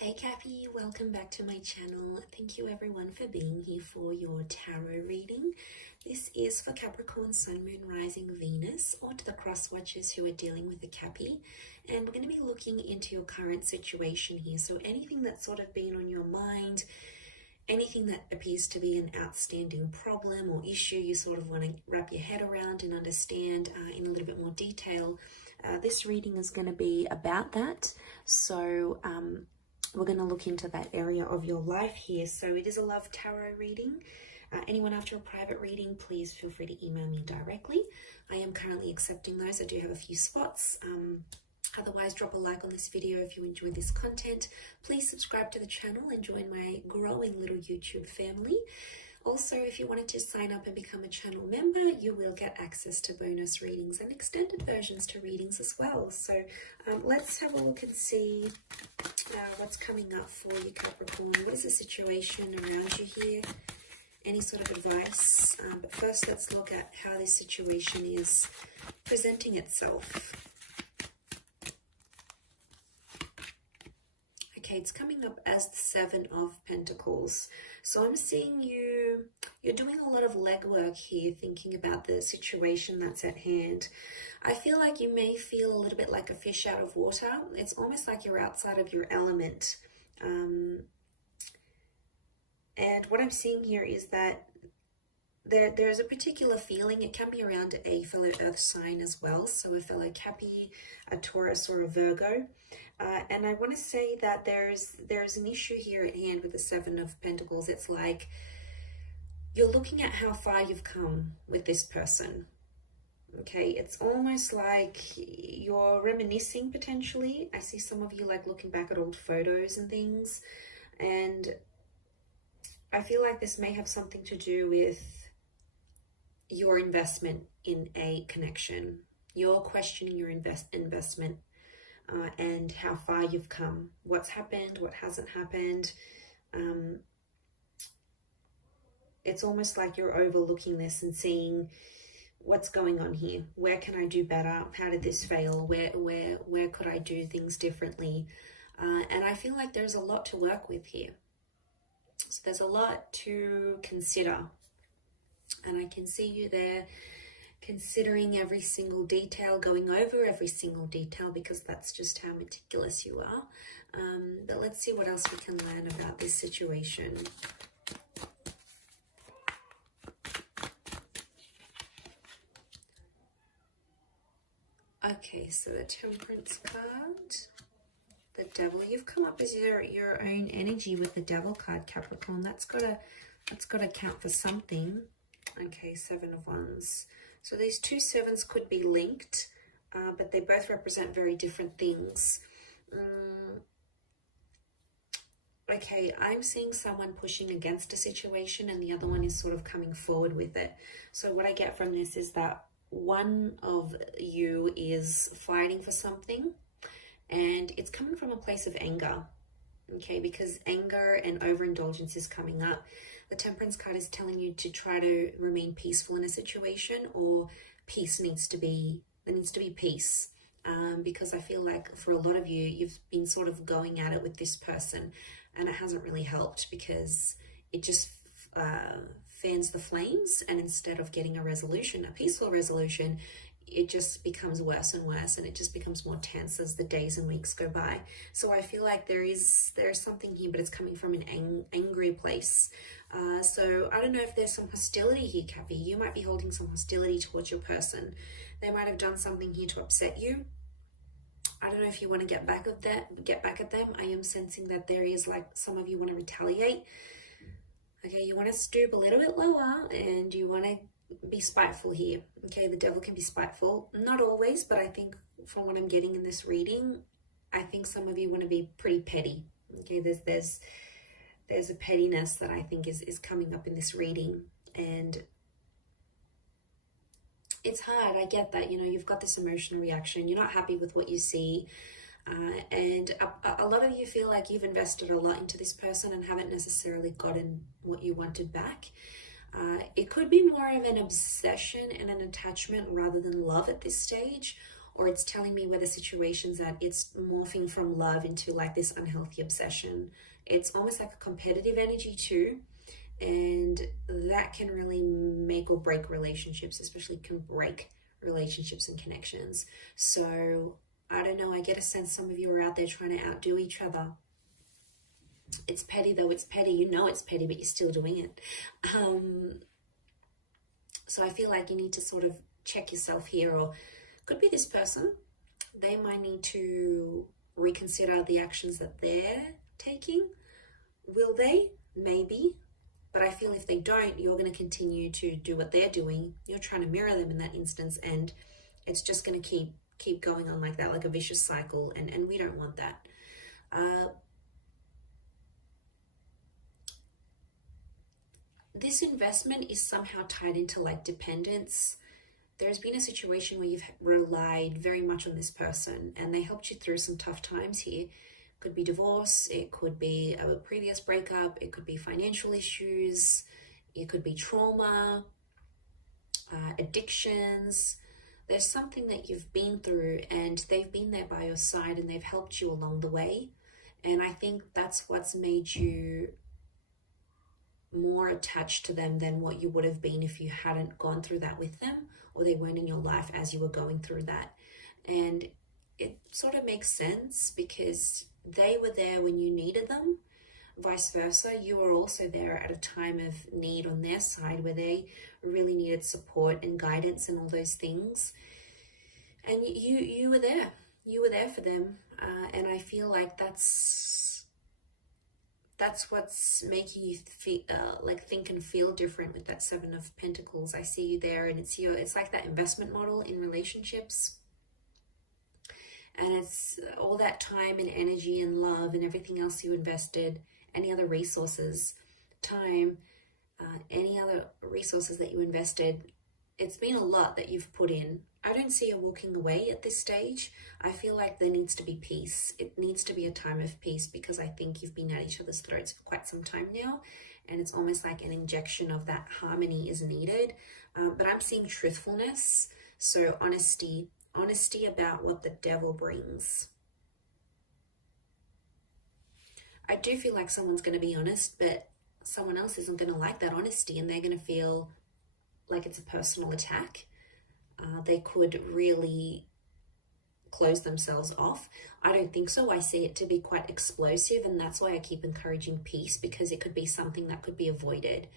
Hey Cappy, welcome back to my channel. Thank you everyone for being here for your tarot reading. This is for Capricorn, Sun, Moon, Rising, Venus, or to the cross watchers who are dealing with a Cappy. And we're going to be looking into your current situation here. So anything that's sort of been on your mind, anything that appears to be an outstanding problem or issue you sort of want to wrap your head around and understand in a little bit more detail. This reading is going to be about that. So we're going to look into that area of your life here. So it is a love tarot reading. Anyone after a private reading, please feel free to email me directly. I am currently accepting those. I do have a few spots. Otherwise, drop a like on this video if you enjoy this content. Please subscribe to the channel and join my growing little YouTube family. Also, if you wanted to sign up and become a channel member, you will get access to bonus readings and extended versions to readings as well. So let's have a look and see what's coming up for you, Capricorn. What is the situation around you here? Any sort of advice? But first, let's look at how this situation is presenting itself. Okay, it's coming up as the Seven of Pentacles. So I'm seeing you're doing a lot of legwork here, thinking about the situation that's at hand. I feel like you may feel a little bit like a fish out of water. It's almost like you're outside of your element. And what I'm seeing here is that there's a particular feeling. It can be around a fellow earth sign as well. So a fellow Cappy, a Taurus, or a Virgo. And I want to say that there's an issue here at hand with the Seven of Pentacles. It's like you're looking at how far you've come with this person. Okay, it's almost like you're reminiscing potentially. I see some of you like looking back at old photos and things. And I feel like this may have something to do with your investment in a connection. You're questioning your investment and how far you've come. What's happened, what hasn't happened. It's almost like you're overlooking this and seeing what's going on here. Where can I do better? How did this fail? Where could I do things differently? And I feel like there's a lot to work with here. So there's a lot to consider. And I can see you there considering every single detail, going over every single detail, because that's just how meticulous you are. But let's see what else we can learn about this situation. Okay, so the Temperance card, the Devil. You've come up as your own energy with the Devil card, Capricorn. That's gotta count for something. Okay, Seven of Wands. So these two sevens could be linked, but they both represent very different things. Okay, I'm seeing someone pushing against a situation and the other one is sort of coming forward with it. So what I get from this is that one of you is fighting for something and it's coming from a place of anger. Okay, because anger and overindulgence is coming up. The Temperance card is telling you to try to remain peaceful in a situation, or there needs to be peace. Because I feel like for a lot of you, you've been sort of going at it with this person and it hasn't really helped because it just fans the flames, and instead of getting a resolution, a peaceful resolution, it just becomes worse and worse, and it just becomes more tense as the days and weeks go by. So I feel like there's something here, but it's coming from an angry place. So I don't know if there's some hostility here, Cappy. You might be holding some hostility towards your person. They might have done something here to upset you. I don't know if you want to get back at them. I am sensing that there is like some of you want to retaliate. Okay, you want to stoop a little bit lower and you want to be spiteful here. Okay, the Devil can be spiteful. Not always, but I think from what I'm getting in this reading, I think some of you want to be pretty petty. Okay, there's a pettiness that I think is coming up in this reading, and it's hard. I get that, you know, you've got this emotional reaction. You're not happy with what you see. And a lot of you feel like you've invested a lot into this person and haven't necessarily gotten what you wanted back. It could be more of an obsession and an attachment rather than love at this stage, or it's telling me whether situations that it's morphing from love into like this unhealthy obsession. It's almost like a competitive energy too, and that can really make or break relationships, especially can break relationships and connections. So I don't know, I get a sense some of you are out there trying to outdo each other. It's petty though, it's petty. You know it's petty, but you're still doing it. So I feel like you need to sort of check yourself here, or could be this person. They might need to reconsider the actions that they're taking. Will they? Maybe. But I feel if they don't, you're going to continue to do what they're doing. You're trying to mirror them in that instance, and it's just going to keep going on like that, like a vicious cycle, and we don't want that. This investment is somehow tied into like dependence. There's been a situation where you've relied very much on this person and they helped you through some tough times here. Could be divorce, it could be a previous breakup, it could be financial issues, it could be trauma, addictions. There's something that you've been through and they've been there by your side and they've helped you along the way. And I think that's what's made you more attached to them than what you would have been if you hadn't gone through that with them, or they weren't in your life as you were going through that. And it sort of makes sense because they were there when you needed them. Vice versa, you were also there at a time of need on their side where they really needed support and guidance and all those things. And you were there. You were there for them. And I feel like that's what's making you feel like think and feel different with that Seven of Pentacles. I see you there, and it's like that investment model in relationships. And it's all that time and energy and love and everything else you invested, any other resources, time, any other resources that you invested. It's been a lot that you've put in. I don't see you walking away at this stage. I feel like there needs to be peace. It needs to be a time of peace because I think you've been at each other's throats for quite some time now. And it's almost like an injection of that harmony is needed. But I'm seeing truthfulness. So honesty about what the devil brings. I do feel like someone's going to be honest, but someone else isn't going to like that honesty and they're going to feel like it's a personal attack. They could really close themselves off. I don't think so. I see it to be quite explosive, and that's why I keep encouraging peace, because it could be something that could be avoided,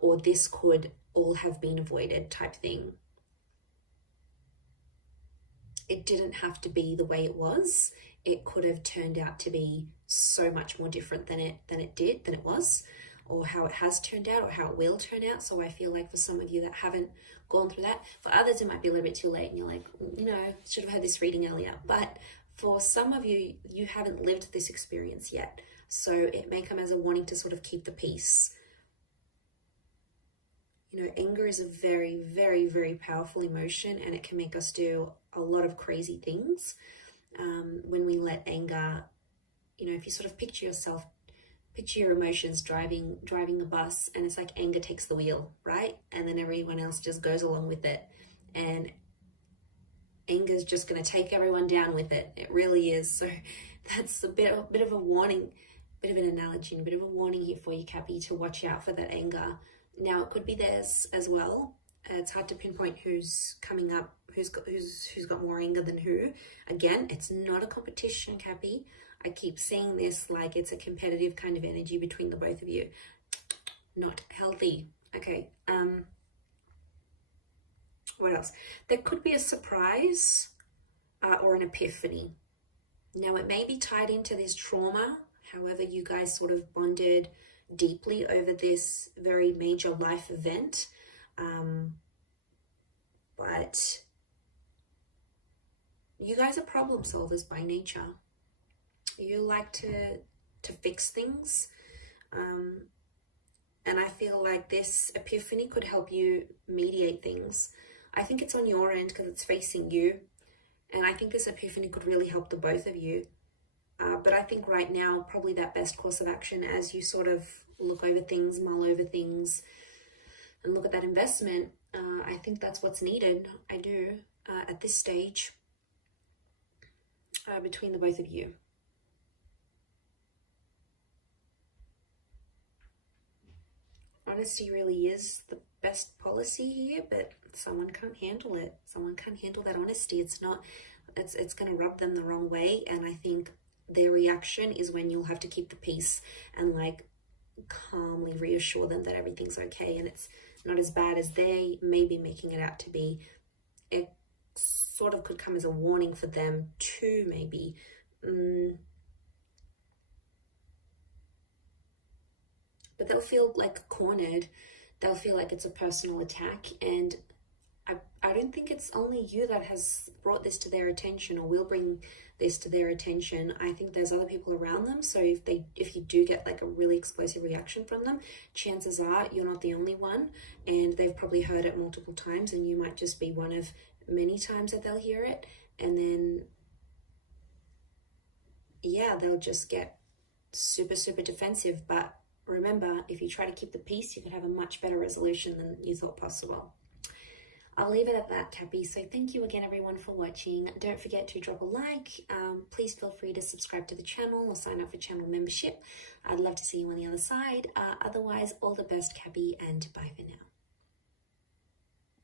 or this could all have been avoided type thing. It didn't have to be the way it was. It could have turned out to be so much more different than it was, or how it has turned out, or how it will turn out. So I feel like for some of you that haven't gone through that, for others it might be a little bit too late and you're like, should have had this reading earlier. But for some of you, you haven't lived this experience yet. So it may come as a warning to sort of keep the peace. Anger is a very, very, very powerful emotion, and it can make us do a lot of crazy things when we let anger, if you sort of picture your emotions driving the bus, and it's like anger takes the wheel, right? And then everyone else just goes along with it. And anger is just going to take everyone down with it. It really is. So that's a bit of a warning, bit of an analogy, a bit of a warning here for you, Cappy, to watch out for that anger. Now, it could be theirs as well. It's hard to pinpoint who's coming up, who's got more anger than who. Again, it's not a competition, Cappy. I keep seeing this like it's a competitive kind of energy between the both of you. Not healthy. Okay. What else? There could be a surprise or an epiphany. Now, it may be tied into this trauma. However, you guys sort of bonded deeply over this very major life event. But you guys are problem solvers by nature. You like to fix things. And I feel like this epiphany could help you mediate things. I think it's on your end because it's facing you. And I think this epiphany could really help the both of you. But I think right now, probably that best course of action as you sort of look over things, mull over things, and look at that investment, I think that's what's needed. I do. at this stage between the both of you. Honesty really is the best policy here, but someone can't handle it. Someone can't handle that honesty. It's going to rub them the wrong way, and I think their reaction is when you'll have to keep the peace and like calmly reassure them that everything's okay and it's not as bad as they may be making it out to be. It sort of could come as a warning for them too, maybe. But they'll feel like cornered. They'll feel like it's a personal attack, and I don't think it's only you that has brought this to their attention or will bring this to their attention. I think there's other people around them. So if you do get like a really explosive reaction from them, chances are you're not the only one, and they've probably heard it multiple times, and you might just be one of many times that they'll hear it. And then, yeah, they'll just get super, super defensive. But remember, if you try to keep the peace, you can have a much better resolution than you thought possible. I'll leave it at that, Cappy. So thank you again, everyone, for watching. Don't forget to drop a like. Please feel free to subscribe to the channel or sign up for channel membership. I'd love to see you on the other side. Otherwise, all the best, Cappy, and bye for now.